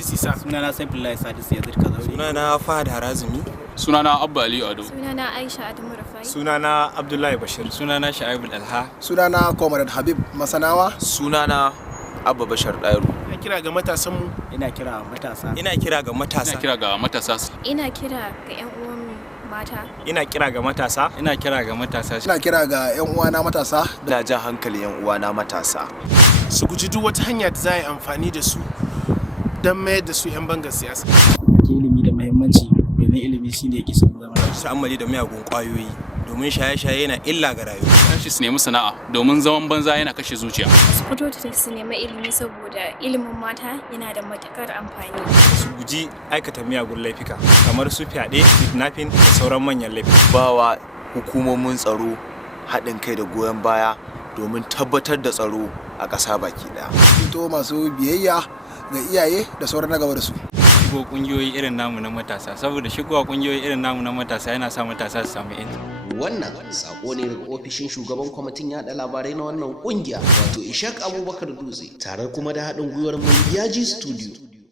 Salisu Isa. Sunana Saifullahi Salisu Yazid Kazauri. Sunana Fahad Harazimi. Sunana Abba Ali Ado. Sunana Aisha Adamu Rufai. Sunana Abdullahi Bashir. Sunana Sha'ibul Alha. Sunana Comrade Habib Masanawa. Sunana Abba Bashar Dairu. Ina kira ga matasanmu. Ina kira ga matasa. Ina kira ga matasa. Ina kira ga matasa. Ina kira ga 'yan uwan mata. Ina kira ga matasa. Ina kira ga matasa. Ina kira ga 'yan uwana matasa. Ina jan hankali 'yan uwana matasa. Su guji duk wata hanya da za a yi amfani da su don mayar da su 'yan bangar siyasa. Ke ilimi da muhimmanci domin ilimi shine yake son zama. Ta'ammali da miyagun ƙwayoyi domin shaye-shaye yana illa ga rayuwa. Tashi su nemi sana'a domin zaman banza yana kashe zuciya. Su fito da su nemi ilimi saboda ilimin mata yana da matukar amfani. Su guji aikata miyagun laifuka kamar su fyaɗe, kidnapping da sauran manyan laifuka. Bawa hukumomin tsaro haɗin kai da goyon baya domin tabbatar da tsaro a ƙasa baki ɗaya. Fito masu biyayya ga iyaye da sauran na gaba da su. Shigo kungiyoyi irin namu na matasa, saboda shigowa kungiyoyi irin namu na matasa yana sa matasa su samu yanci. Wannan sako ne daga ofishin shugaban kwamitin yada labarai na wannan kungiya wato Ishaq Abubakar Dutse tare kuma da haɗin gwiwar Mungiyaji Studio.